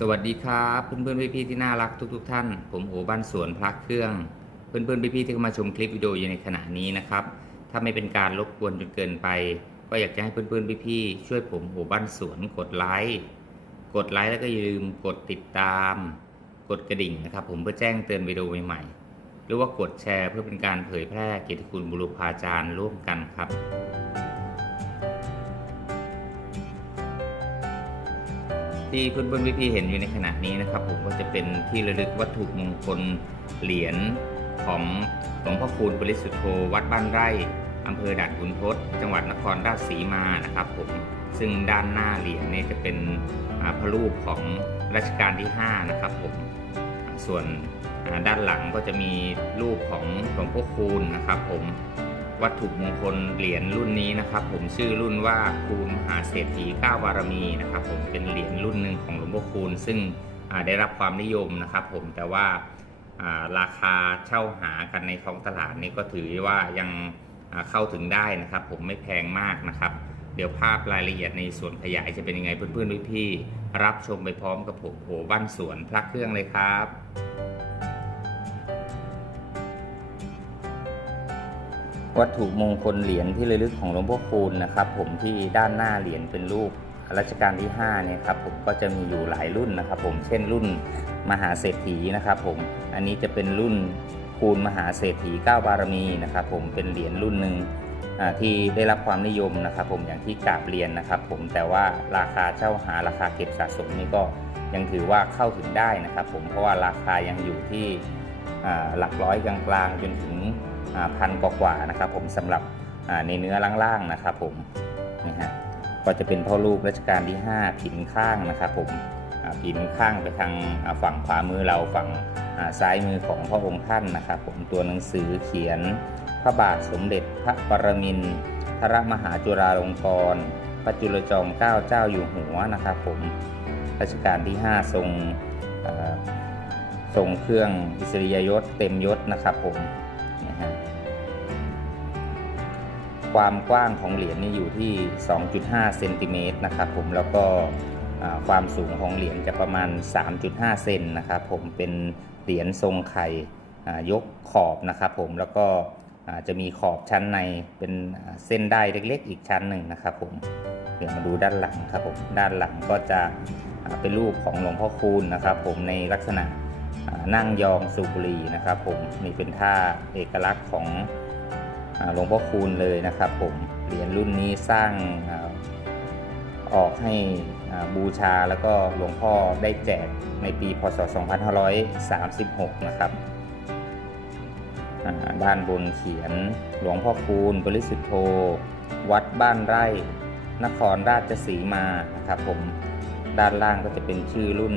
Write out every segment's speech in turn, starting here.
สวัสดีครับเพื่อนๆพี่ๆที่น่ารักทุกๆทท่าน ผมโอบ้านสวนพระเครื่อง เพื่อนๆพี่ๆที่เข้ามาชมคลิปวิดีโออยู่ในขณะนี้นะครับ ถ้าไม่เป็นการรบกวนจนเกินไป ก็อยากจะให้เพื่อนๆพี่ๆช่วยผมโอบ้านสวนกดไลค์กดไลค์แล้วก็อย่าลืมกดติดตาม กดกระดิ่งนะครับ ผมเพื่อแจ้งเตือนวิดีโอใหม่ๆหรือว่ากดแชร์เพื่อเป็นการเผยแพร่เกียรติคุณบุรุษาจารย์ร่วมกันครับ ที่เพื่อนๆพี่ๆเห็นอยู่ในขณะนี้นะครับ ผมก็จะเป็นที่ระลึกวัตถุมงคลเหรียญของหลวงพ่อคูณปริสุทธโธวัดบ้านไร่อำเภอด่านขุนทดจังหวัดนครราชสีมานะครับผมซึ่งด้านหน้าเหรียญเนี่ยจะเป็นพระรูปของรัชกาลที่ 5 นะครับผมส่วนด้านหลังก็จะมีรูปของหลวงพ่อคูณนะครับผม วัตถุมงคลเหรียญรุ่นนี้นะครับ ผมชื่อรุ่นว่าคูณมหาเศรษฐีก้าวบารมีนะครับ ผมเป็นเหรียญรุ่นหนึ่งของหลวงพ่อคูณซึ่งได้รับความนิยมนะครับ ผมแต่ว่าราคาเช่าหากันในท้องตลาดนี้ก็ถือว่ายังเข้าถึงได้นะครับ ผมไม่แพงมากนะครับ เดี๋ยวภาพรายละเอียดในส่วนขยายจะเป็นยังไงเพื่อนๆพี่ๆรับชมไปพร้อมกับผมโหบ้านสวนพระเครื่องเลยครับ วัตถุมงคลเหรียญที่ระลึกของหลวงพ่อคูณนะครับผมที่ด้านหน้าเหรียญเป็นรูปรัชกาลที่5เนี่ยครับผมก็จะมีอยู่หลายรุ่นนะครับ ผมเช่นรุ่นมหาเศรษฐีนะครับผมอันนี้จะเป็นรุ่นคูณมหาเศรษฐี9บารมีนะครับผมเป็นเหรียญรุ่นหนึ่งที่ได้รับความนิยมนะครับผมอย่างที่กราบเรียนนะครับ ผมแต่ว่าราคาเช่าหาราคาเก็บสะสมนี่ก็ยังถือว่าเข้าถึงได้นะครับ ผมเพราะว่าราคายังอยู่ที่หลักร้อยกลางๆจนถึง พันกว่าๆนะครับผมสำหรับในเนื้อล่างๆนะครับผมนี่ฮะก็จะเป็นพ่อลูกรัชกาลที่ 5 ผินข้างนะครับผมผินข้างไปทางฝั่งขวามือเราฝั่งซ้ายมือของพระองค์ท่านนะครับผมตัวหนังสือเขียนพระบาทสมเด็จพระปรมินทรมหาจุฬาลงกรณ์พระจุลจอมเกล้าเจ้าอยู่หัวนะครับผมรัชกาลที่ 5 ทรงทรงเครื่องอิสริยยศเต็มยศนะครับผม ความกว้างของเหรียญนี่อยู่ที่ 2.5 เซนติเมตรนะครับผมแล้วก็ความสูงของเหรียญจะประมาณ 3.5 เซนนะครับผมเป็นเหรียญทรงไข่ยกขอบนะครับผมแล้วก็จะมีขอบชั้นในเป็นเส้นได้เล็กๆ อีกชั้นหนึ่งนะครับผมเดี๋ยวมาดูด้านหลังครับผมด้านหลังก็จะเป็นรูปของหลวงพ่อคูณนะครับผมในลักษณะนั่งยองสูบุรีนะครับผมนี่เป็นท่าเอกลักษณ์ของ หลวงพ่อคูณเลยนะครับผมเหรียญรุ่นนี้สร้างออกให้บูชาแล้วก็หลวงพ่อได้แจกในปีพศ 2536 นะครับด้านบนเขียนหลวงพ่อคูณ บริสุทธโธ วัดบ้านไร่ นครราชสีมานะครับผมด้านล่างก็จะเป็นชื่อรุ่น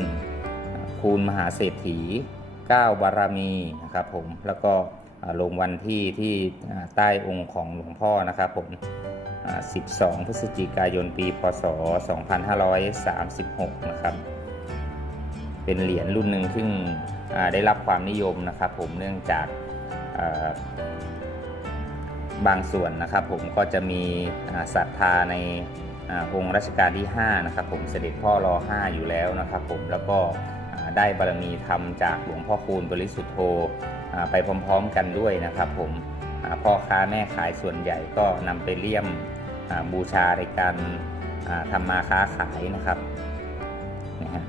คูณมหาเศรษฐี 9 บารมีนะครับผมแล้วก็ ลงวันที่ที่ใต้องค์ของหลวงพ่อนะครับผม 12 พฤศจิกายนปี พศ 2536 นะครับ เป็นเหรียญรุ่นหนึ่งซึ่งได้รับความนิยมนะครับผมเนื่องจากบางส่วนนะครับผมก็จะมีศรัทธาในองค์รัชกาลที่ 5 นะครับผมเสด็จพ่อรอ 5 อยู่แล้วนะครับผมแล้วก็ ได้บารมีธรรมจากหลวงพ่อคูณบริสุทธโธไปพร้อมๆกันด้วยนะครับผมพ่อค้าแม่ขายส่วนใหญ่ก็นำไปเลี่ยมบูชาในการทำมาค้าขายนะครับนะฮะ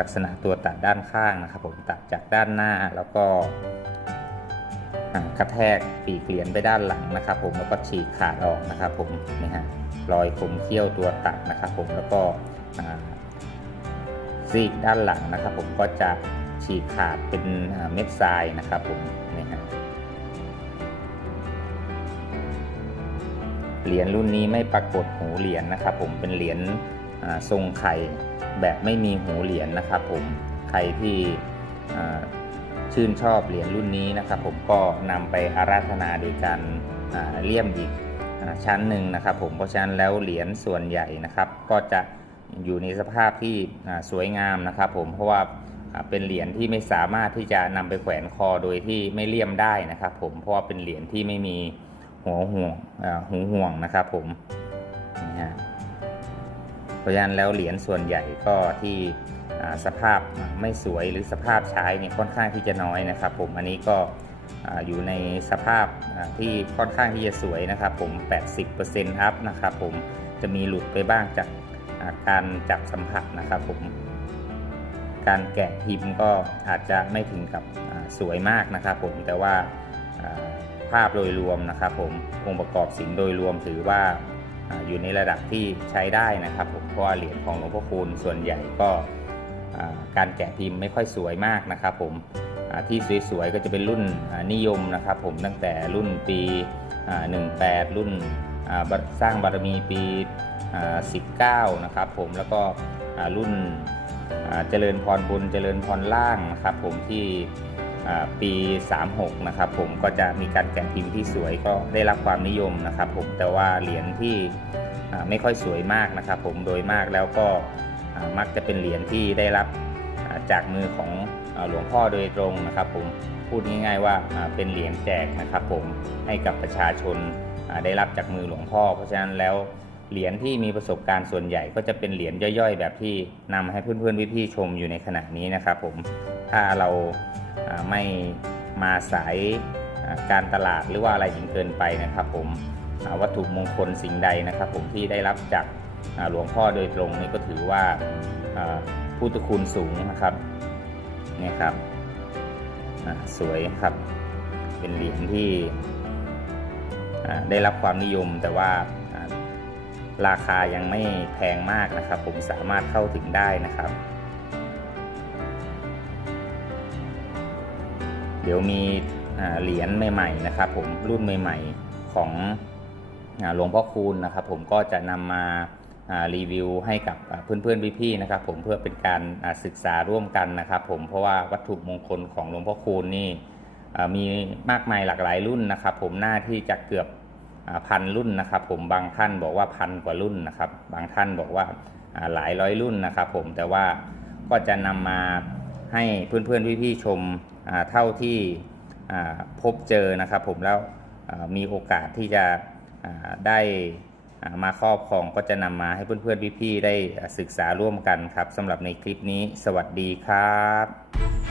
ลักษณะตัวตัดด้านข้างนะครับผมตัดจากด้านหน้าแล้วก็กระแทกปีกเหรียญไปด้านหลังนะครับ ผมแล้วก็ฉีกขาดออกนะครับผมนี่ฮะรอยคมเขี้ยวตัวตัดนะครับ ผมแล้วก็ ซีกด้านหลังนะครับผมก็จะฉีกขาดเป็นเม็ดทรายนะครับผมนี่ฮะเหรียญรุ่นนี้ไม่ปรากฏหูเหรียญนะครับ ผมเป็นเหรียญทรงไข่แบบไม่มีหูเหรียญนะครับ ผมใครที่ชื่นชอบเหรียญรุ่นนี้นะครับ ผมก็นำไปอาราธนาโดยการเลี่ยมอีกอชั้นหนึ่งนะครับ ผมเพราะฉะนั้นแล้วเหรียญส่วนใหญ่นะครับ ก็จะ อยู่ในสภาพที่สวยงามนะครับผมเพราะว่าเป็นเหรียญที่ไม่สามารถที่จะนำไปแขวนคอโดยที่ไม่เลี่ยมได้นะครับผมเพราะว่าเป็นเหรียญที่ไม่มีหัวห่วงหูห่วงนะครับผมนี่ฮะเพราะฉะนั้นแล้วเหรียญส่วนใหญ่ก็ที่สภาพไม่สวยหรือสภาพใช้เนี่ยค่อนข้างที่จะน้อยนะครับ ผมอันนี้ก็อยู่ในสภาพที่ค่อนข้างที่จะสวยนะครับ ผม 80%อัพนะครับ ผมจะมีหลุดไปบ้างจาก การจับสัมผัสนะครับผมการแกะพิมพ์ก็อาจจะไม่ถึงกับสวยมากนะครับผมแต่ว่าภาพโดยรวมนะครับผมองค์ประกอบสินโดยรวมถือว่าอยู่ในระดับที่ใช้ได้นะครับผมเพราะาเหรียญของหลวงพ่อคูณส่วนใหญ่ก็การแกะพิมพ์ไม่ค่อยสวยมากนะครับผมที่สวยๆก็จะเป็นรุ่นนิยมนะครับผมตั้งแต่รุ่นปีอ่า18 รุ่นสร้างบารมีปี 19 นะครับผมแล้วก็อ่ารุ่นอ่าเจริญพรบุญเจริญพรล่างนะครับผมที่อ่าปี 36 นะครับผมก็จะมีการแกะพิมพ์ที่สวยก็ได้รับความนิยมนะครับผมแต่ว่าเหรียญที่อ่าไม่ค่อยสวยมากนะครับผมโดยมากแล้วก็อ่ามักจะเป็นเหรียญที่ได้รับจากมือของหลวงพ่อโดยตรงนะครับผมพูดง่ายๆว่าอ่าเป็นเหรียญแจกนะครับผมให้กับประชาชนอ่าได้รับจากมือหลวงพ่อ เพราะฉะนั้นแล้ว เหรียญที่มีประสบการณ์ส่วนใหญ่ก็จะเป็นเหรียญย่อยๆ แบบที่นำให้เพื่อนๆพี่ๆชมอยู่ในขณะนี้นะครับผมถ้าเราไม่มาสายการตลาดหรือว่าอะไรจนเกินไปนะครับ ผมวัตถุมงคลสิ่งใดนะครับ ผมที่ได้รับจากหลวงพ่อโดยตรงนี่ก็ถือว่าพุทธคุณสูงนะครับนี่ครับสวยครับเป็นเหรียญที่ได้รับความนิยมแต่ว่า ราคายังไม่แพงมากนะครับ ผมสามารถเข้าถึงได้นะครับ เดี๋ยวมีเหรียญใหม่ๆนะครับ ผมรุ่นใหม่ ๆของหลวงพ่อคูณนะครับ ผมก็จะนำมารีวิวให้กับเพื่อนๆพี่ๆนะครับ ผมเพื่อเป็นการศึกษาร่วมกันนะครับ ผมเพราะว่าวัตถุมงคลของหลวงพ่อคูณนี่มีมากมายหลากหลายรุ่นนะครับ ผมหน้าที่จะเกือบ พันรุ่นนะครับผมบางท่านบอกว่าพันกว่ารุ่นนะครับ บางท่านบอกว่าหลายร้อยรุ่นนะครับ ผมแต่ว่าก็จะนำมาให้เพื่อนๆพี่ๆชมเท่าที่พบเจอนะครับ ผมแล้วมีโอกาสที่จะได้มาครอบครองก็จะนำมาให้เพื่อนๆพี่ๆได้ศึกษาร่วมกันครับสำหรับในคลิปนี้ สวัสดีครับ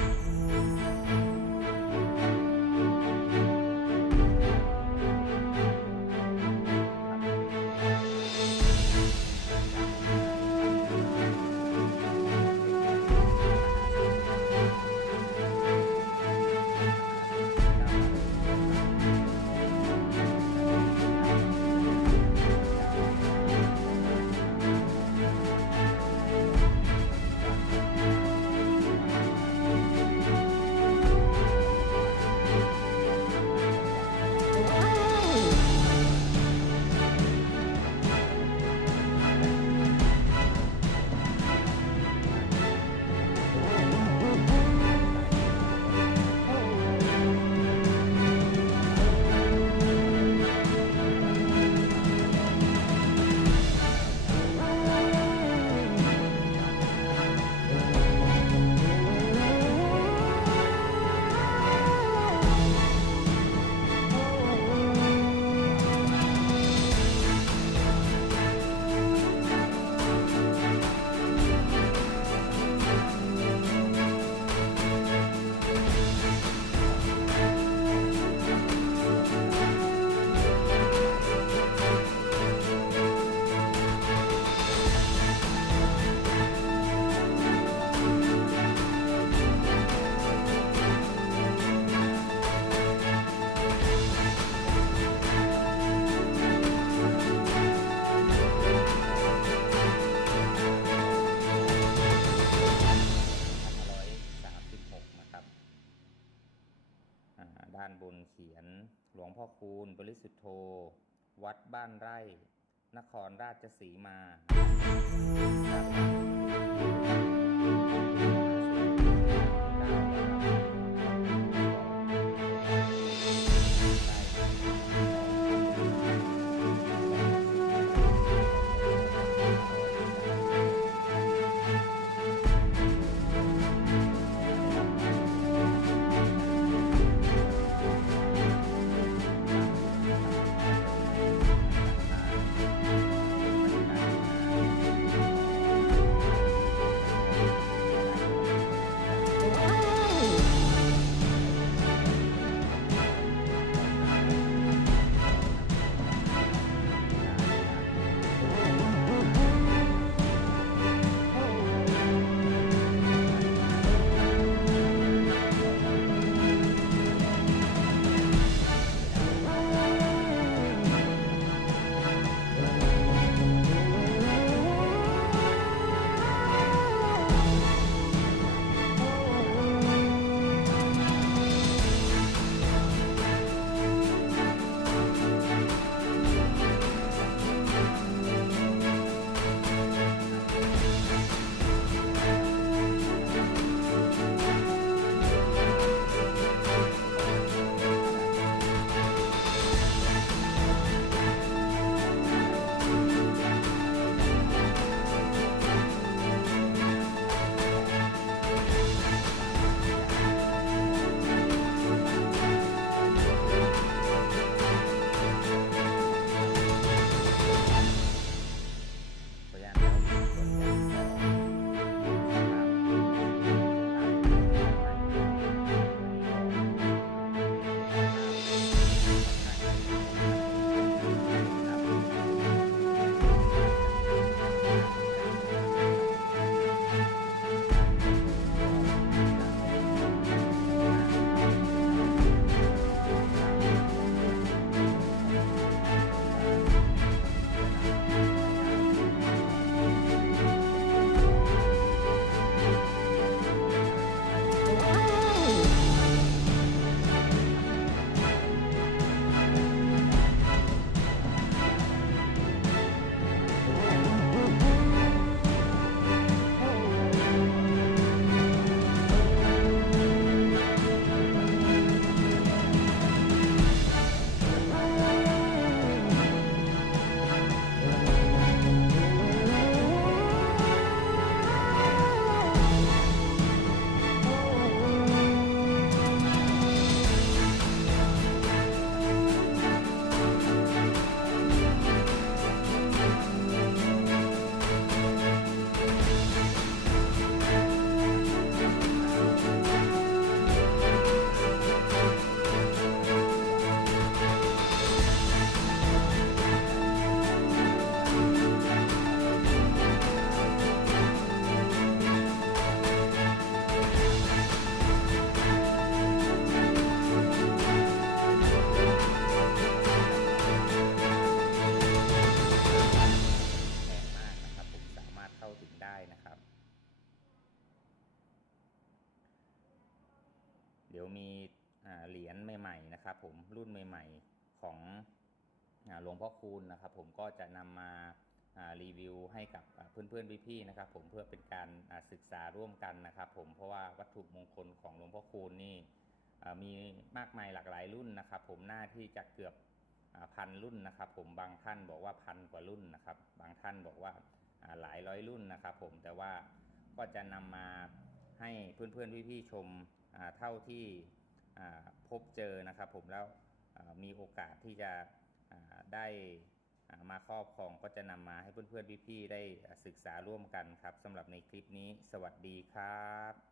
นครราชสีมาครับ ดี๋ยวมีเหรียญใหม่ๆนะครับ ผมรุ่นใหม่ ๆของหลวงพ่อคูณนะครับ ผมก็จะนำมารีวิวให้กับเพื่อนๆพี่ๆนะครับ ผมเพื่อเป็นการศึกษาร่วมกันนะครับ ผมเพราะว่าวัตถุมงคลของหลวงพ่อคูณนี่มีมากมายหลากหลายรุ่นนะครับ ผมหน้าที่จะเกือบพันรุ่นนะครับ ผมบางท่านบอกว่าพันกว่ารุ่นนะครับ บางท่านบอกว่าหลายร้อยรุ่นนะครับ ผมแต่ว่าก็จะนำมาให้เพื่อนๆพี่ๆชม เท่าที่พบเจอนะครับผมแล้วมีโอกาสที่จะได้มาครอบครองก็จะนำมาให้เพื่อนๆพี่ๆได้ศึกษาร่วมกันครับสำหรับในคลิปนี้สวัสดีครับ